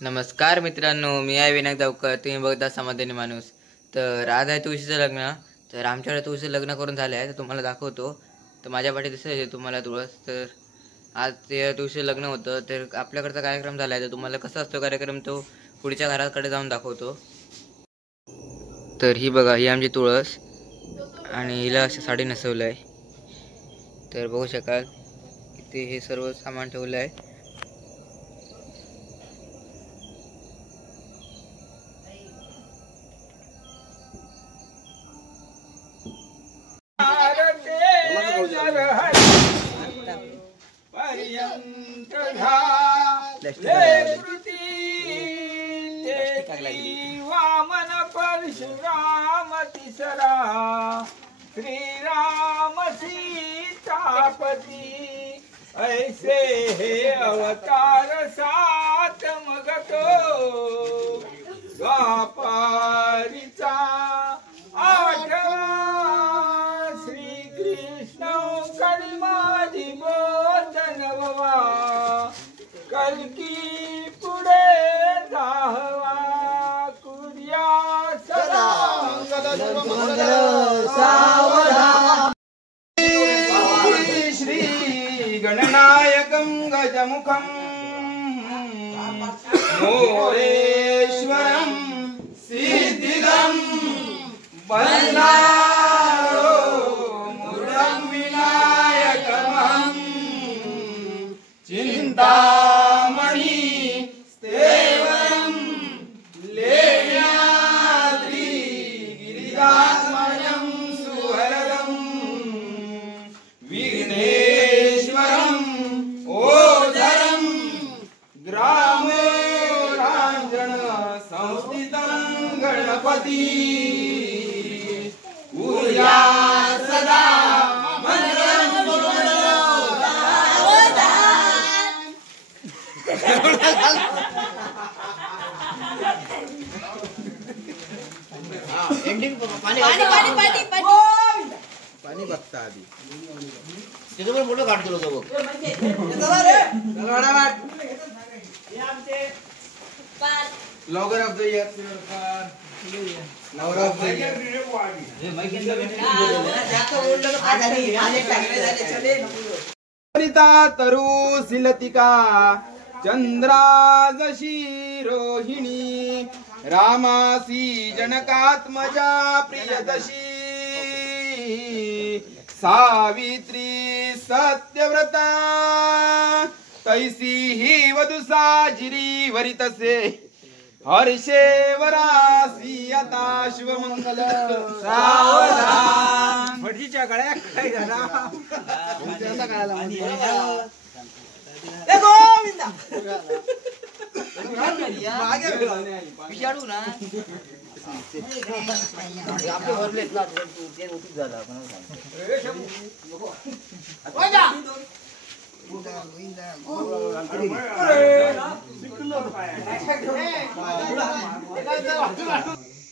नमस्कार मित्रांनो, मी आहे विनायक गावकर. तुम्ही बघता समाधानी माणूस. तर आज आहे तुळशीचं लग्न. तर आमच्याकडे तुळशीचं लग्न करून झाले आहे, तर तुम्हाला दाखवतो. तर माझ्या पाठी दिसत तुम्हाला तुळस. तर आज ते तुळशीचं लग्न होतं. तर आपल्याकडचा कार्यक्रम झाला आहे. तर तुम्हाला कसा असतो कार्यक्रम तो पुढच्या घराकडे जाऊन दाखवतो. तर ही बघा, ही आमची तुळस आणि हिला अशी साडी नेसवलं आहे. तर बघू शकाल इथे हे सर्व सामान ठेवलं आहे. वामन परशुराम तिसरा श्रीराम सीतापती ऐसे हे अवतार सात मग तो द्वापारीचा आठवा श्रीकृष्ण कलिमाजी बोधन नववा कलकी पुढे जाहवा कुर्या सदा श्री गणनायकं गजमुखं मोरेश्वरं सिद्धिदं बल्लारो मुरं विनायकमहं चिन्तामणि गणपती उर्या सदा एंडिंग पाणी बघता आधी त्याच्यावर मोठं काढतो लोक बघ Logger of the year, Lover of the year. तरु सिलतिका चंद्रा जशी रोहिणी रामासी जनकात्मजा प्रियदशी सावित्री सत्यव्रता तैसी ही वधू साजिरी वरितसे हर्षे वरासी आता शुभमंगल सावधान भटजीच्या गळ्या काय झाला तुमचा कायला ए गोविंदा मागे विचारू ना आपले भरलेत ना ते उठीत झाला पण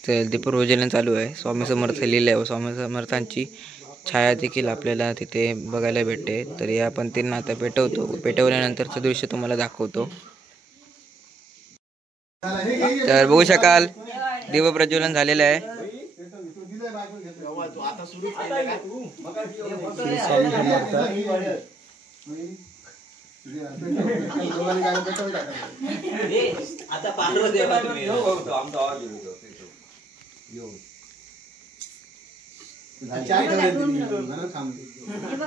तर दीपप्रज्वलन चालू आहे. स्वामी समर्थ लिहिलं आहे. स्वामी समर्थांची छाया देखील आपल्याला तिथे बघायला भेटते. तर या आपण त्यांना आता पेटवतो. पेटवल्यानंतरचं दृश्य तुम्हाला दाखवतो. तर बघू शकाल दीपप्रज्वलन झालेलं आहे. आता पांढरं देवा तुम्ही आमचा आवाज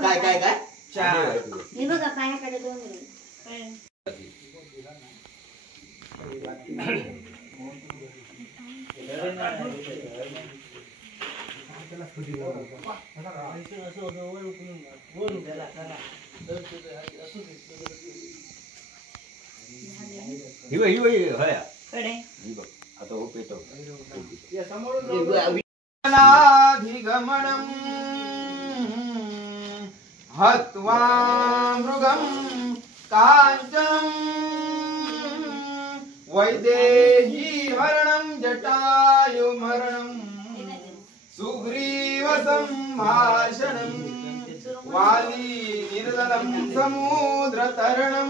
काय काय काय हे बघा पायाकडे दोन नाधिगमनं हत्वा मृगं काञ्चनं वैदेही हरणं जटायुमरणं सुग्रीव संभाषणं वाली निर्दलं समुद्रतरणं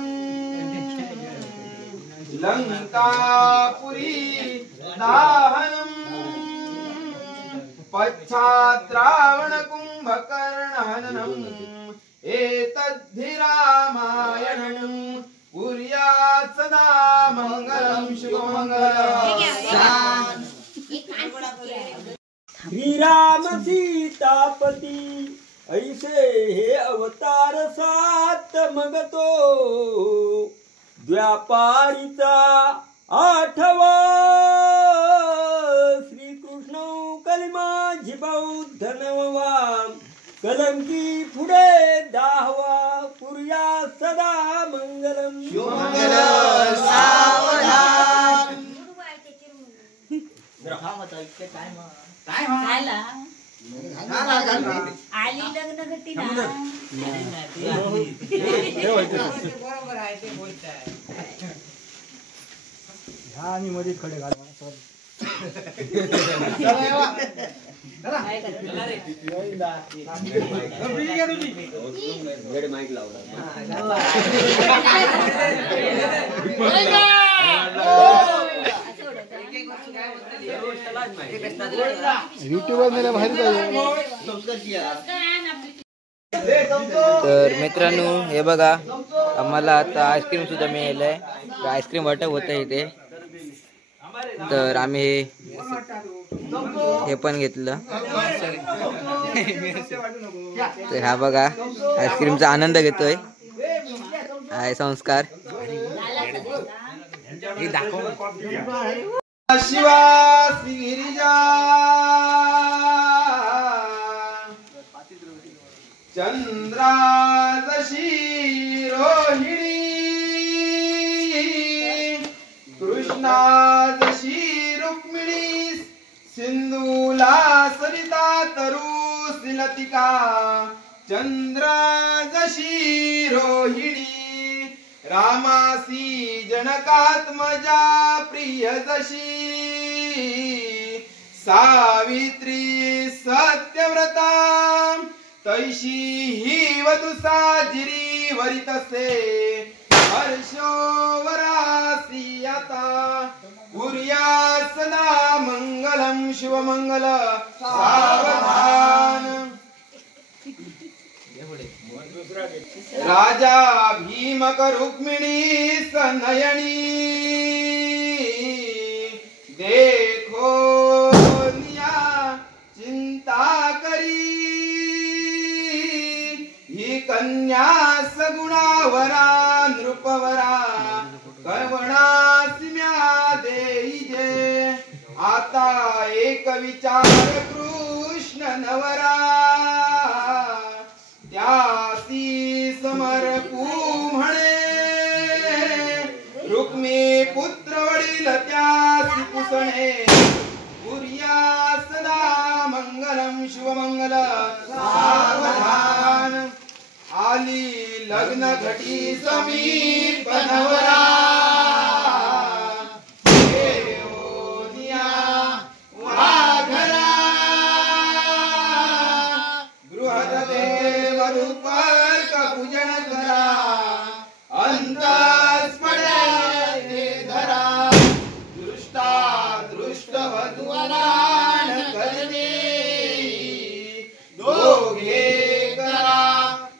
लंकापुरी दाहनम् पश्चात् रावण कुंभकर्णहननम् एतद्धि रामायणम् कुर्यात् सदा मंगलम् शुभमंगलम्। श्रीराम सीतापती ऐसे हे अवतार सात मग तो व्यापारीचा आठवा श्रीकृष्ण कलिमाझी बौद्ध नववा कलंकी पुढे दहावा पुर्या सदा मंगलम सावधान। आली लग्न घटी ना बरोबर आहे ते बोलताय आणि मध्ये खडे घाल तर मित्रांनो हे बघा आम्हाला आता आईस्क्रीम सुद्धा मिळालंय आईस्क्रीम वाटप होत आहे इथे तर आम्ही हे पण घेतलं तर हा बघा आईस्क्रीमचा आनंद घेतोय हाय संस्कार शिवा गिरिजा चंद्रा जशी रोहिणी कृष्णा जशी रुक्मिणी सिंधूला सरिता तरुसी लतिका चंद्रा जशी रोहिणी रामासी जनकात्मजा प्रिय जशी सावित्री सत्यव्रता तैशी ही वधू साजिरी वरितसे हर्षोवरासी आता कुर्या सदा मंगलम शिवमंगल सावधान। राजा भीमक रुक्मिणी सनयनी देखो निया चिंता करी ही कन्या सगुणावरा नृपवरा कवणासी म्या देईजे आता एक विचार कृष्ण नवरा त्यासी समर्पू म्हणे रुक्मी पुत्र वडील त्यासी पुसणे कुर्या सदा मंगलम शिवमंगल सावधान। आली लग्न घटी समीप नवरा देवोनिया वाघरा गृहदेव रूपक पूजन करा अंतस्पडे धरा दृष्टा दृष्ट वधूवरान करणे दोघे करा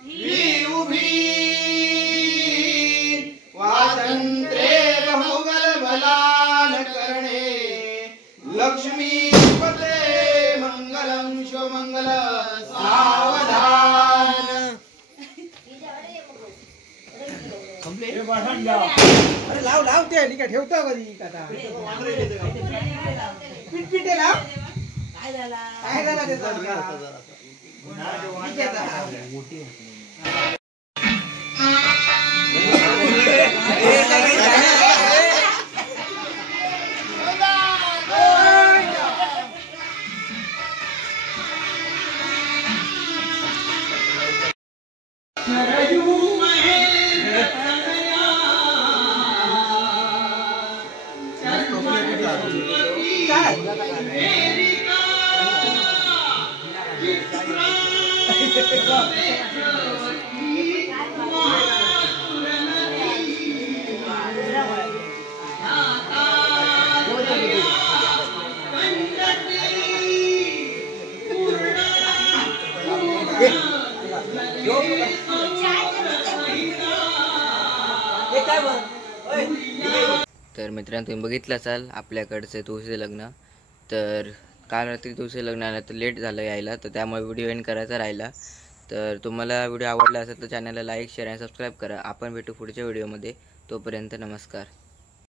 ही उभी स्वातंत्र्य बहुगल बलान करणे लक्ष्मी पते मंगलम शिवमंगल सावधान। अरे लाव लाव ते ठीक आहे ठेवतो कधी आता पिठे लाव काय झाला तर मित्रांनो तुम्ही बघितलं असाल आपल्याकडचं तुळशीचं लग्न. तर काल रात्री तुळशीचं लग्न आलं तर लेट झालं यायला, तर त्यामुळे व्हिडिओ एंड करायचा राहिला. तर तुम्हाला व्हिडिओ आवडला असेल तर चॅनलला लाईक शेअर आणि सबस्क्राईब करा. आपण भेटू पुढच्या व्हिडिओमध्ये. तोपर्यंत नमस्कार.